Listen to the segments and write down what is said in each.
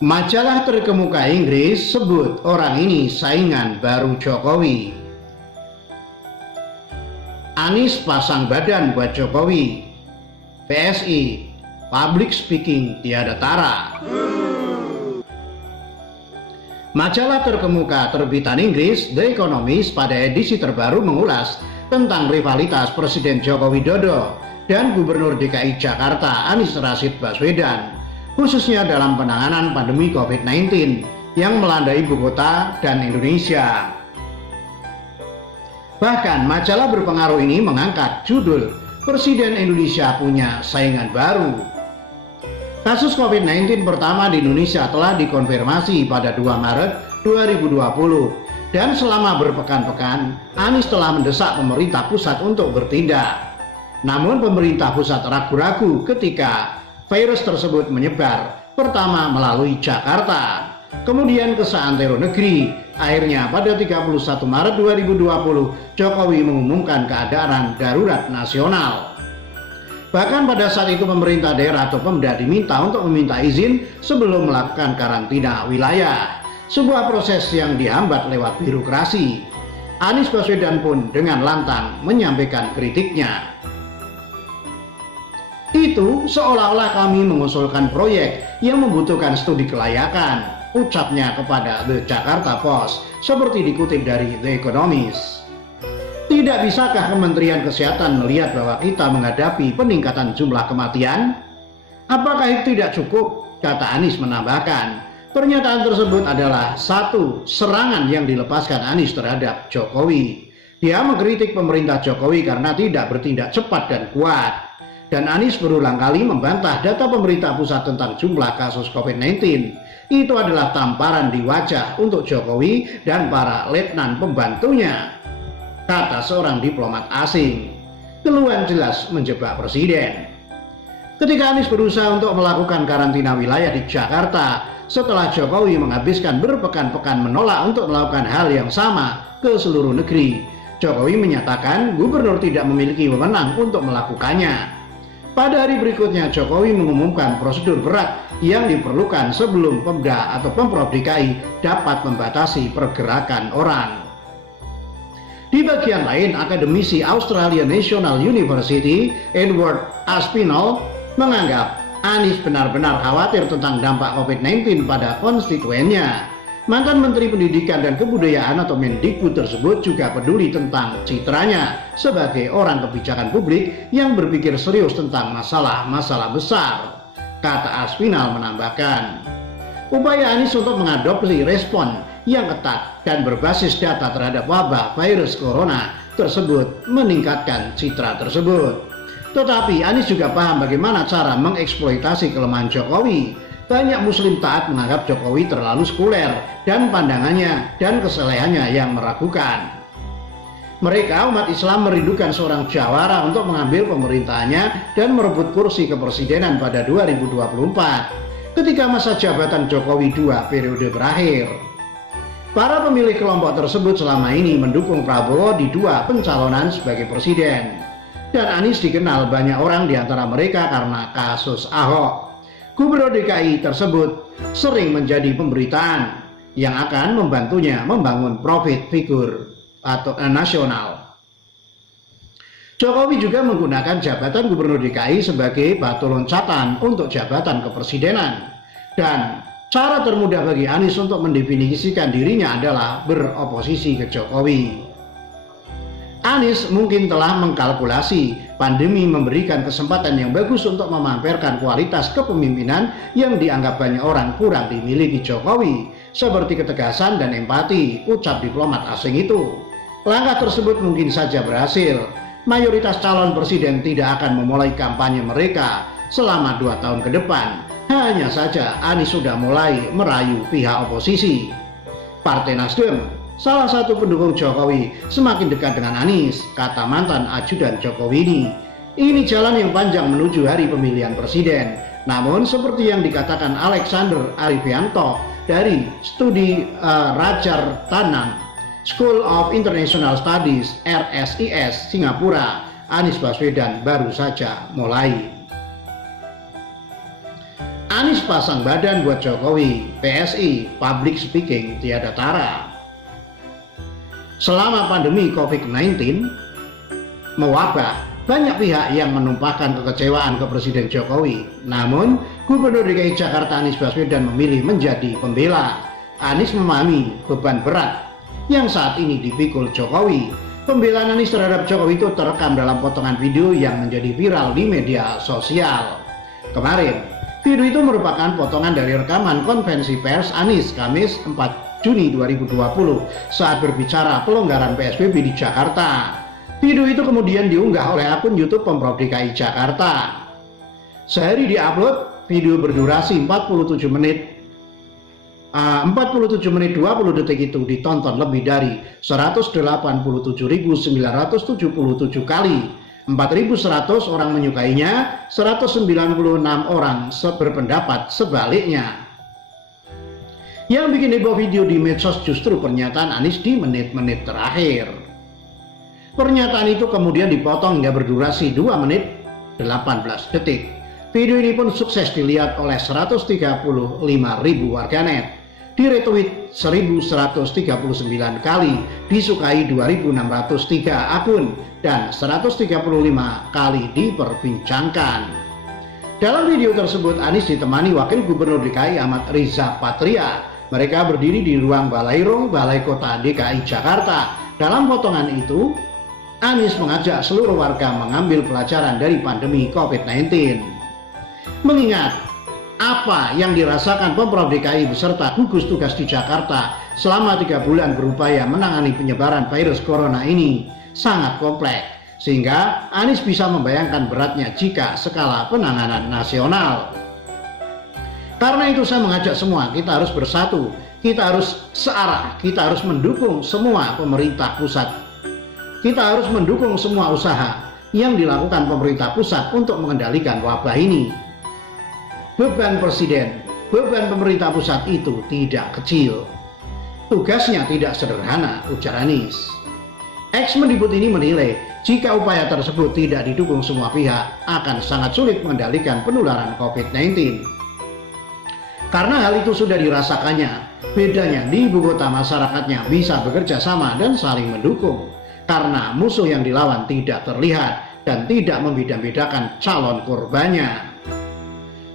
Majalah terkemuka Inggris sebut orang ini saingan baru Jokowi. Anies pasang badan buat Jokowi. PSI, public speaking tiada tara. Majalah terkemuka terbitan Inggris The Economist pada edisi terbaru mengulas tentang rivalitas Presiden Joko Widodo dan Gubernur DKI Jakarta Anies Rashid Baswedan, khususnya dalam penanganan pandemi COVID-19 yang melanda ibu kota dan Indonesia. Bahkan majalah berpengaruh ini mengangkat judul Presiden Indonesia punya saingan baru. Kasus COVID-19 pertama di Indonesia telah dikonfirmasi pada 2 Maret 2020 dan selama berpekan-pekan Anies telah mendesak pemerintah pusat untuk bertindak. Namun pemerintah pusat ragu-ragu ketika virus tersebut menyebar, pertama melalui Jakarta, kemudian ke seantero negeri. Akhirnya pada 31 Maret 2020, Jokowi mengumumkan keadaan darurat nasional. Bahkan pada saat itu pemerintah daerah atau Pemda diminta untuk meminta izin sebelum melakukan karantina wilayah, sebuah proses yang dihambat lewat birokrasi. Anies Baswedan pun dengan lantang menyampaikan kritiknya. Itu seolah-olah kami mengusulkan proyek yang membutuhkan studi kelayakan, ucapnya kepada The Jakarta Post, seperti dikutip dari The Economist. Tidak bisakah Kementerian Kesehatan melihat bahwa kita menghadapi peningkatan jumlah kematian? Apakah itu tidak cukup? Kata Anies menambahkan, pernyataan tersebut adalah satu serangan yang dilepaskan Anies terhadap Jokowi. Dia mengkritik pemerintah Jokowi karena tidak bertindak cepat dan kuat. Dan Anies berulang kali membantah data pemerintah pusat tentang jumlah kasus COVID-19. Itu adalah tamparan di wajah untuk Jokowi dan para letnan pembantunya, kata seorang diplomat asing. Keluhan jelas menjebak presiden. Ketika Anies berusaha untuk melakukan karantina wilayah di Jakarta setelah Jokowi menghabiskan berpekan-pekan menolak untuk melakukan hal yang sama ke seluruh negeri, Jokowi menyatakan gubernur tidak memiliki wewenang untuk melakukannya. Pada hari berikutnya, Jokowi mengumumkan prosedur berat yang diperlukan sebelum Pemda atau Pemprov DKI dapat membatasi pergerakan orang. Di bagian lain, akademisi Australian National University Edward Aspinall menganggap Anies benar-benar khawatir tentang dampak COVID-19 pada konstituennya. Mantan Menteri Pendidikan dan Kebudayaan atau Mendikbud tersebut juga peduli tentang citranya sebagai orang kebijakan publik yang berpikir serius tentang masalah-masalah besar. Kata Aspinall menambahkan, upaya Anies untuk mengadopsi respon yang ketat dan berbasis data terhadap wabah virus corona tersebut meningkatkan citra tersebut. Tetapi Anies juga paham bagaimana cara mengeksploitasi kelemahan Jokowi. Banyak muslim taat menganggap Jokowi terlalu sekuler dan pandangannya dan kesalehannya yang meragukan. Mereka umat Islam merindukan seorang jawara untuk mengambil pemerintahannya dan merebut kursi kepresidenan pada 2024 ketika masa jabatan Jokowi 2 periode berakhir. Para pemilih kelompok tersebut selama ini mendukung Prabowo di 2 pencalonan sebagai presiden. Dan Anies dikenal banyak orang di antara mereka karena kasus Ahok. Gubernur DKI tersebut sering menjadi pemberitaan yang akan membantunya membangun profit figur atau nasional. Jokowi juga menggunakan jabatan Gubernur DKI sebagai batu loncatan untuk jabatan kepresidenan. Dan cara termudah bagi Anies untuk mendefinisikan dirinya adalah beroposisi ke Jokowi. Anies mungkin telah mengkalkulasi pandemi memberikan kesempatan yang bagus untuk memamerkan kualitas kepemimpinan yang dianggap banyak orang kurang dimiliki Jokowi, seperti ketegasan dan empati, ucap diplomat asing itu. Langkah tersebut mungkin saja berhasil. Mayoritas calon presiden tidak akan memulai kampanye mereka selama 2 tahun ke depan. Hanya saja Anies sudah mulai merayu pihak oposisi. Partai Nasdem, salah satu pendukung Jokowi, semakin dekat dengan Anies, kata mantan ajudan Jokowi ini. Ini jalan yang panjang menuju hari pemilihan presiden. Namun seperti yang dikatakan Alexander Arifianto dari studi Rajar Tanan School of International Studies RSIS Singapura, Anies Baswedan baru saja mulai. Anies pasang badan buat Jokowi, PSI, public speaking tiada tara. Selama pandemi COVID-19 mewabah, banyak pihak yang menumpahkan kekecewaan ke Presiden Jokowi. Namun, Gubernur DKI Jakarta Anies Baswedan memilih menjadi pembela. Anies memahami beban berat yang saat ini dipikul Jokowi. Pembelaan Anies terhadap Jokowi itu terekam dalam potongan video yang menjadi viral di media sosial. Kemarin, video itu merupakan potongan dari rekaman konvensi pers Anies Kamis 4 Juni 2020 saat berbicara pelonggaran PSBB di Jakarta. Video itu kemudian diunggah oleh akun YouTube Pemprov DKI Jakarta. Sehari diupload, video berdurasi 47 menit 20 detik itu ditonton lebih dari 187.977 kali. 4.100 orang menyukainya, 196 orang berpendapat sebaliknya. Yang bikin heboh video di medsos justru pernyataan Anies di menit-menit terakhir. Pernyataan itu kemudian dipotong hingga berdurasi 2 menit 18 detik. Video ini pun sukses dilihat oleh 135.000 warganet, di-retweet 1.139 kali, disukai 2.603 akun, dan 135 kali diperbincangkan. Dalam video tersebut Anies ditemani Wakil Gubernur DKI Ahmad Riza Patria. Mereka berdiri di ruang Balairung Balai Kota DKI Jakarta. Dalam potongan itu, Anies mengajak seluruh warga mengambil pelajaran dari pandemi COVID-19. Mengingat apa yang dirasakan Pemprov DKI beserta gugus tugas di Jakarta selama 3 bulan berupaya menangani penyebaran virus corona ini sangat kompleks, sehingga Anies bisa membayangkan beratnya jika skala penanganan nasional. Karena itu saya mengajak semua, kita harus bersatu, kita harus searah, kita harus mendukung semua pemerintah pusat. Kita harus mendukung semua usaha yang dilakukan pemerintah pusat untuk mengendalikan wabah ini. Beban presiden, beban pemerintah pusat itu tidak kecil. Tugasnya tidak sederhana, ujar Anies. Ex-Mendikbud ini menilai jika upaya tersebut tidak didukung semua pihak akan sangat sulit mengendalikan penularan COVID-19. Karena hal itu sudah dirasakannya, bedanya di ibu kota masyarakatnya bisa bekerja sama dan saling mendukung. Karena musuh yang dilawan tidak terlihat dan tidak membeda-bedakan calon korbannya.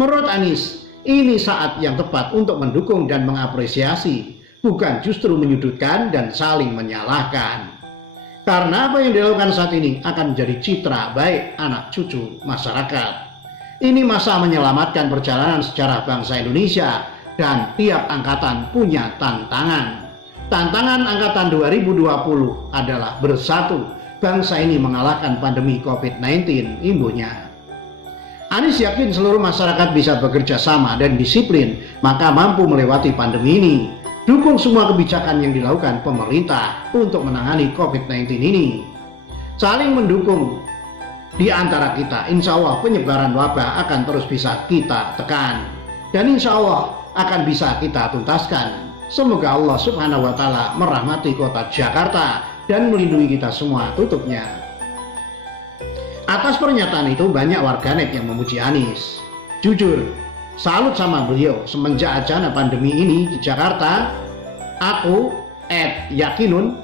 Menurut Anies, ini saat yang tepat untuk mendukung dan mengapresiasi, bukan justru menyudutkan dan saling menyalahkan. Karena apa yang dilakukan saat ini akan menjadi citra baik anak cucu masyarakat. Ini masa menyelamatkan perjalanan sejarah bangsa Indonesia dan tiap angkatan punya tantangan. Tantangan angkatan 2020 adalah bersatu, bangsa ini mengalahkan pandemi COVID-19, imbuhnya. Anies yakin seluruh masyarakat bisa bekerja sama dan disiplin, maka mampu melewati pandemi ini. Dukung semua kebijakan yang dilakukan pemerintah untuk menangani COVID-19 ini. Saling mendukung di antara kita, insya Allah penyebaran wabah akan terus bisa kita tekan. Dan insya Allah akan bisa kita tuntaskan. Semoga Allah Subhanahu wa Ta'ala merahmati kota Jakarta dan melindungi kita semua, tutupnya. Atas pernyataan itu banyak warganet yang memuji Anies. Jujur, salut sama beliau. Semenjak ajana pandemi ini di Jakarta, aku yakinun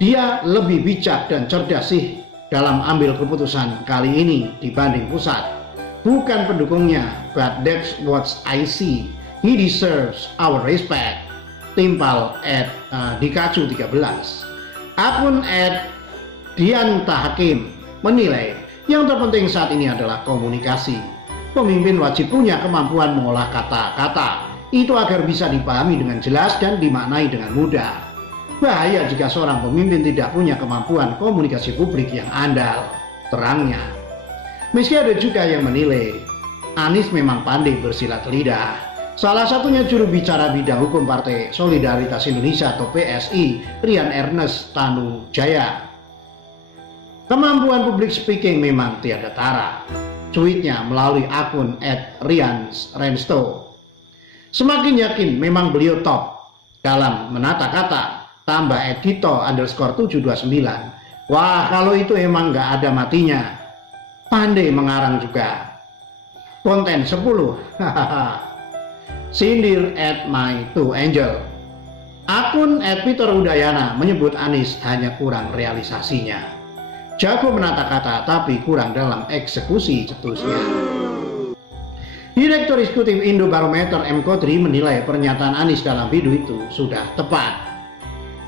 dia lebih bijak dan cerdas sih dalam ambil keputusan kali ini dibanding pusat. Bukan pendukungnya, but that's what I see. He deserves our respect. Timpal Dikacu 13. Akun Dianta Hakim menilai yang terpenting saat ini adalah komunikasi. Pemimpin wajib punya kemampuan mengolah kata-kata itu agar bisa dipahami dengan jelas dan dimaknai dengan mudah. Bahaya jika seorang pemimpin tidak punya kemampuan komunikasi publik yang andal, terangnya. Meski ada juga yang menilai Anies memang pandai bersilat lidah. Salah satunya juru bicara bidang hukum Partai Solidaritas Indonesia atau PSI, Rian Ernest Tanujaya. Kemampuan public speaking memang tiada tara. Tweetnya melalui akun @rianrensto. Semakin yakin memang beliau top dalam menata kata. Tambah @dito_729. Wah, kalau itu emang nggak ada matinya. Pandai mengarang juga. Konten 10. Sindir at my two angel. Akun @peterudayana menyebut Anies hanya kurang realisasinya. Jago menata kata tapi kurang dalam eksekusi, cetusnya. Direktur Eksekutif Indobarometer M. Kodri menilai pernyataan Anies dalam video itu sudah tepat.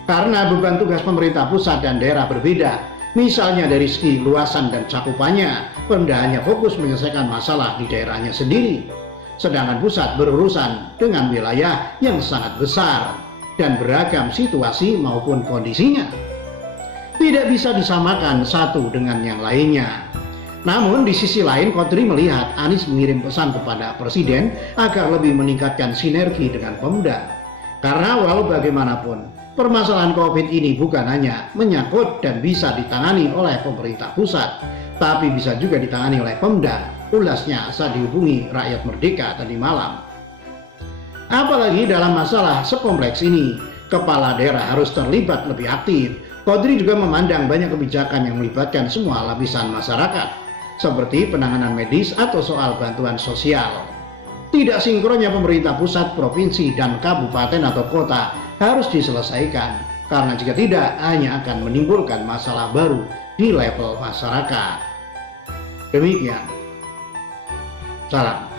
Karena beban tugas pemerintah pusat dan daerah berbeda. Misalnya dari segi luasan dan cakupannya, Pemda hanya fokus menyelesaikan masalah di daerahnya sendiri. Sedangkan pusat berurusan dengan wilayah yang sangat besar dan beragam situasi maupun kondisinya. Tidak bisa disamakan satu dengan yang lainnya. Namun di sisi lain Kodri melihat Anies mengirim pesan kepada Presiden agar lebih meningkatkan sinergi dengan Pemda. Karena walau bagaimanapun, permasalahan COVID ini bukan hanya menyangkut dan bisa ditangani oleh pemerintah pusat, tapi bisa juga ditangani oleh Pemda. Ulasnya saat dihubungi Rakyat Merdeka tadi malam. Apalagi dalam masalah sekompleks ini, kepala daerah harus terlibat lebih aktif. Kodri juga memandang banyak kebijakan yang melibatkan semua lapisan masyarakat, seperti penanganan medis atau soal bantuan sosial. Tidak sinkronnya pemerintah pusat, provinsi, dan kabupaten atau kota harus diselesaikan, karena jika tidak hanya akan menimbulkan masalah baru di level masyarakat. Demikian. Salam.